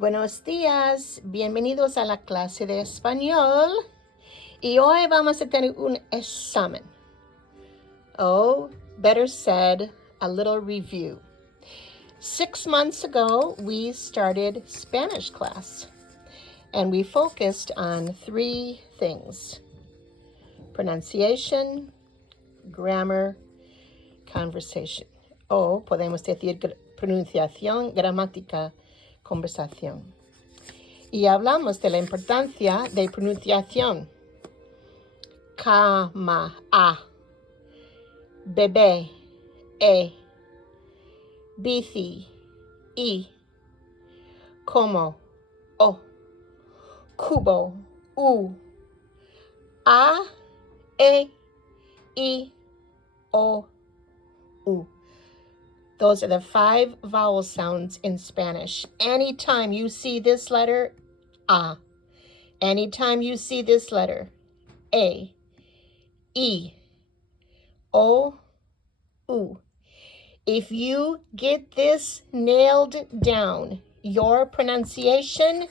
Buenos días, bienvenidos a la clase de español y hoy vamos a tener un examen. Oh, better said, a little review. 6 months ago, we started Spanish class and we focused on 3 things: pronunciation, grammar, conversation. O podemos decir pronunciación, gramática, conversación. Y hablamos de la importancia de pronunciación. Cama, a. Bebé, e. Bici, i. Como, o. Cubo, u. A, e, i, o, u. Those are the 5 vowel sounds in Spanish. Anytime you see this letter, a. Anytime you see this letter, e, i, o, u. If you get this nailed down, your pronunciation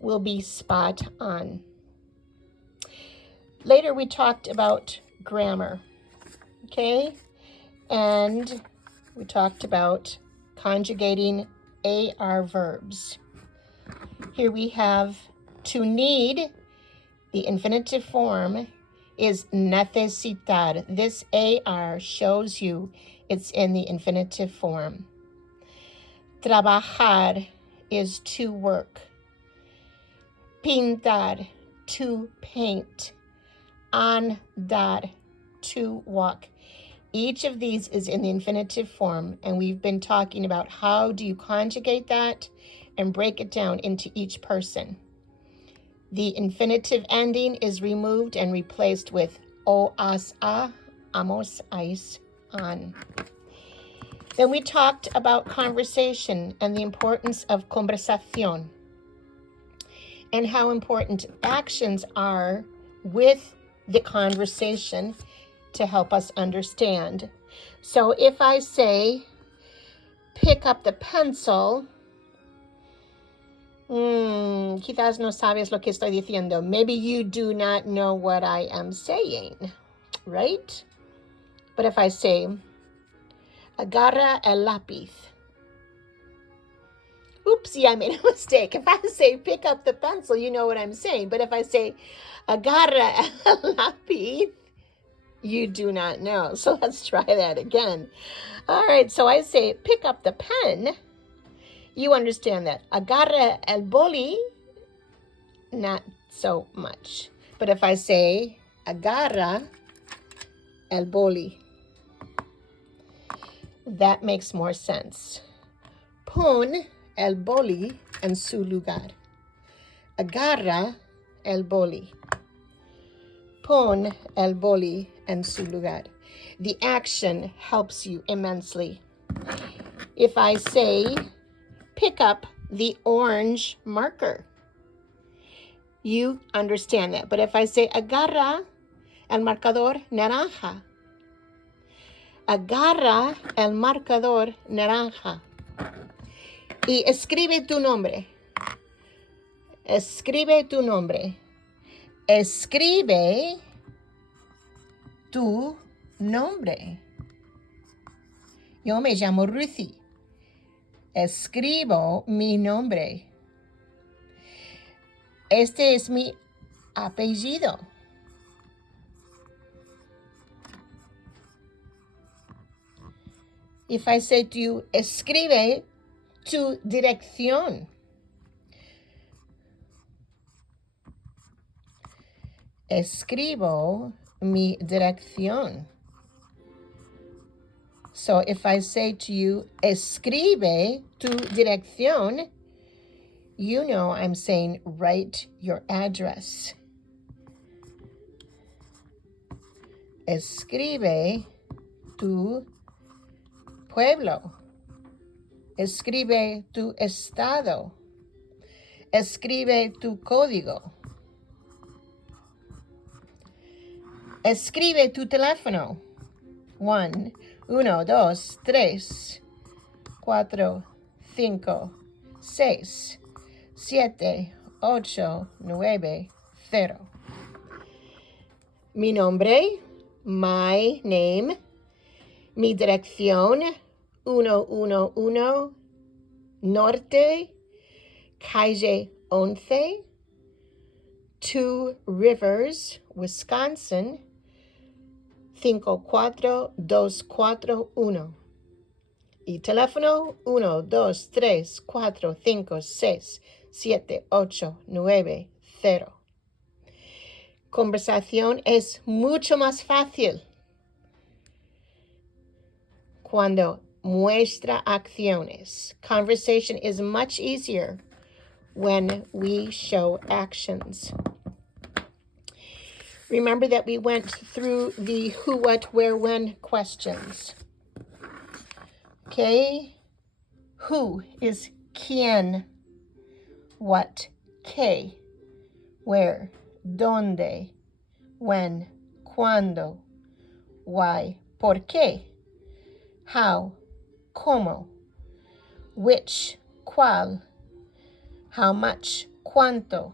will be spot on. Later we talked about grammar, okay? And we talked about conjugating AR verbs. Here we have to need. The infinitive form is necesitar. This AR shows you it's in the infinitive form. Trabajar is to work. Pintar, to paint. Andar, to walk. Each of these is in the infinitive form, and we've been talking about how do you conjugate that and break it down into each person. The infinitive ending is removed and replaced with o, as, a, amos, ais, an. Then we talked about conversation and the importance of conversación and how important actions are with the conversation to help us understand. So if I say, pick up the pencil, quizás no sabes lo que estoy diciendo. Maybe you do not know what I am saying, right? But if I say, agarra el lápiz. Oopsie, I made a mistake. If I say, pick up the pencil, you know what I'm saying. But if I say, agarra el lápiz, you do not know. So let's try that again. All right, so I say, pick up the pen. You understand that. Agarra el boli, not so much. But if I say, agarra el boli, that makes more sense. Pon el boli en su lugar. Agarra el boli. Pon el boli en su lugar. The action helps you immensely. If I say, pick up the orange marker, you understand that. But if I say, agarra el marcador naranja, agarra el marcador naranja, y escribe tu nombre. Escribe tu nombre. Escribe tu nombre. Yo me llamo Ruthie. Escribo mi nombre. Este es mi apellido. If I say to you, escribe tu dirección. Escribo mi dirección. So if I say to you, escribe tu dirección, you know I'm saying write your address. Escribe tu pueblo. Escribe tu estado. Escribe tu código. Escribe tu teléfono. 1, 2, 3, 4, 5, 6, 7, 8, 9, 0. Mi nombre, my name. Mi dirección, 111 Norte, calle 11, 2 Rivers, Wisconsin, 54241. Y teléfono 1, 2, 3, 4, 5, 6, 7, 8, 9, 0. Conversación es mucho más fácil cuando muestra acciones. Conversation is much easier when we show actions. Remember that we went through the who, what, where, when questions. Okay? Who is quién, what, qué, where, dónde, when, cuándo, why, por qué, how, cómo, which, cuál, how much, cuánto,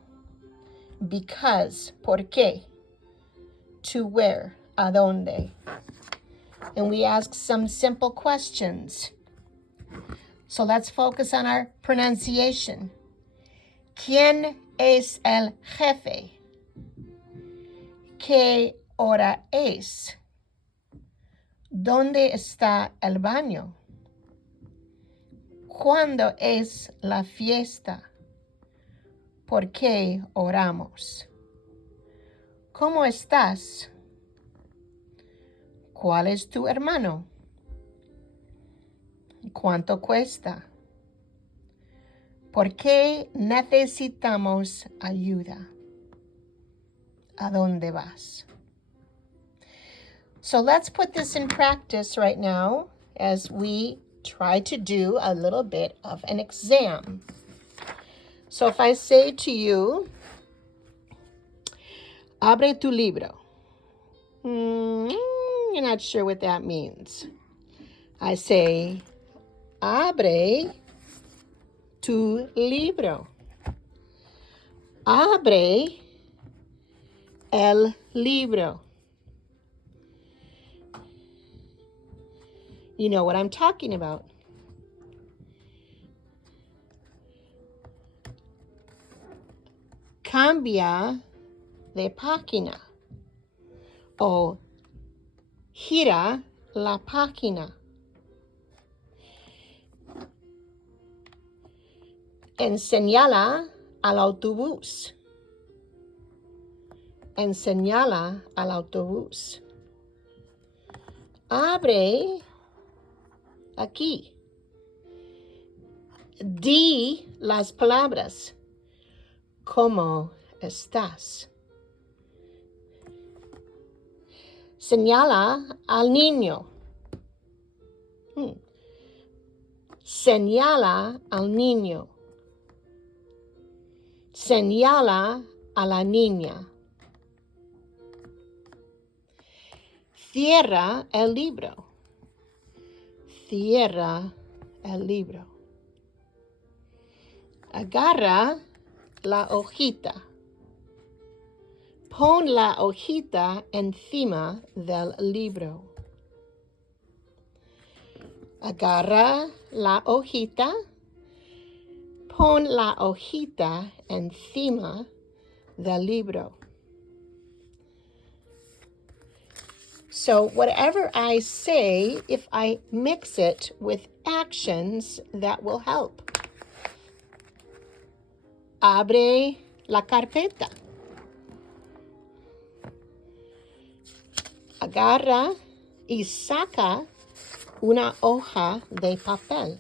because, por qué, to where, a dónde. And we ask some simple questions. So let's focus on our pronunciation. ¿Quién es el jefe? ¿Qué hora es? ¿Dónde está el baño? ¿Cuándo es la fiesta? ¿Por qué oramos? ¿Cómo estás? ¿Cuál es tu hermano? ¿Cuánto cuesta? ¿Por qué necesitamos ayuda? ¿A dónde vas? So let's put this in practice right now as we try to do a little bit of an exam. So if I say to you, abre tu libro. You're not sure what that means. I say, abre tu libro. Abre el libro. You know what I'm talking about. Cambia de página o gira la página. Enseñala al autobús. Enseñala al autobús. Abre aquí. Di las palabras. ¿Cómo estás? Señala al niño. Señala al niño. Señala a la niña. Cierra el libro. Cierra el libro. Agarra la hojita. Pon la hojita encima del libro. Agarra la hojita. Pon la hojita encima del libro. So whatever I say, if I mix it with actions, that will help. Abre la carpeta. Agarra y saca una hoja de papel.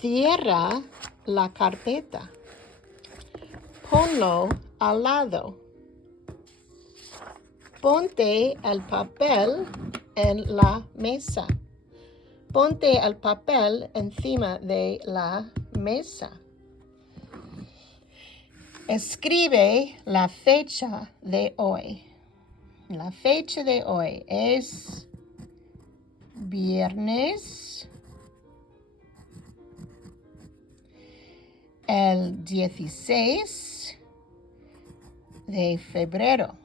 Cierra la carpeta. Ponlo al lado. Ponte el papel en la mesa. Ponte el papel encima de la mesa. Escribe la fecha de hoy. La fecha de hoy es viernes el 16 de febrero.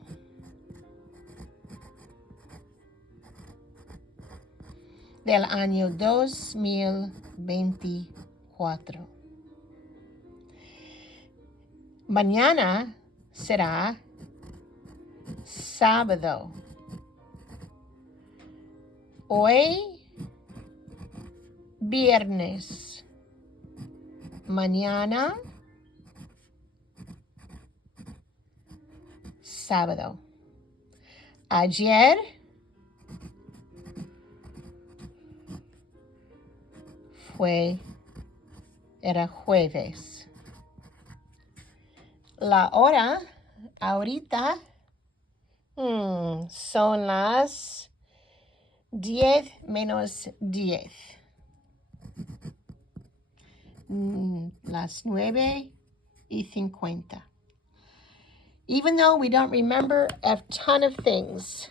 Del año 2024. Mañana será sábado. Hoy, viernes. Mañana, sábado. Ayer, era jueves. La hora, ahorita, son las 10 menos 10. Las 9:50. Even though we don't remember a ton of things,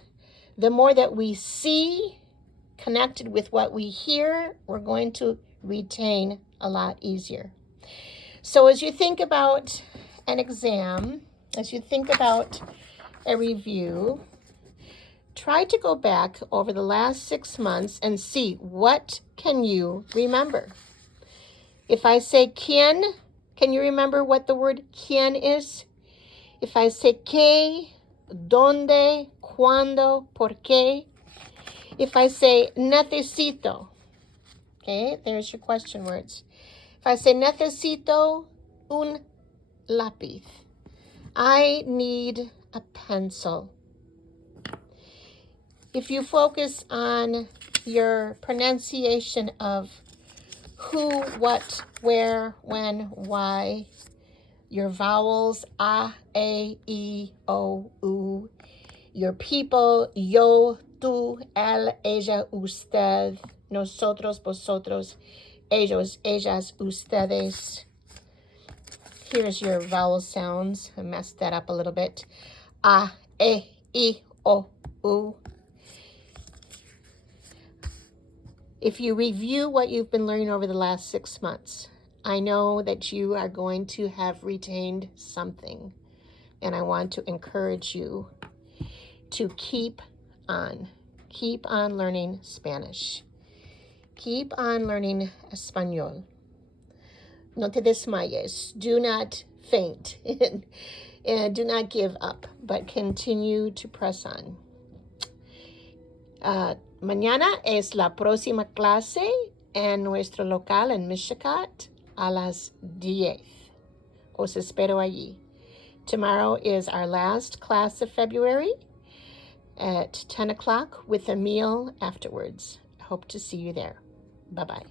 the more that we see connected with what we hear, we're going to retain a lot easier. So as you think about an exam, as you think about a review, try to go back over the last 6 months and see what can you remember. If I say quién, can you remember what the word quién is? If I say qué, dónde, cuándo, por qué. If I say necesito, okay, there's your question words. If I say necesito un lápiz, I need a pencil. If you focus on your pronunciation of who, what, where, when, why, your vowels, a, e, o, u, your people, yo, tú, él, ella, usted, nosotros, vosotros, ellos, ellas, ustedes. Here's your vowel sounds. I messed that up a little bit. A, e, o, u. If you review what you've been learning over the last 6 months, I know that you are going to have retained something. And I want to encourage you to keep on learning Spanish. Keep on learning español. No te desmayes. Do not faint. And do not give up, but continue to press on. Mañana es la próxima clase en nuestro local en Michigan a las 10. Os espero allí. Tomorrow is our last class of February at 10 o'clock with a meal afterwards. I hope to see you there. Bye-bye.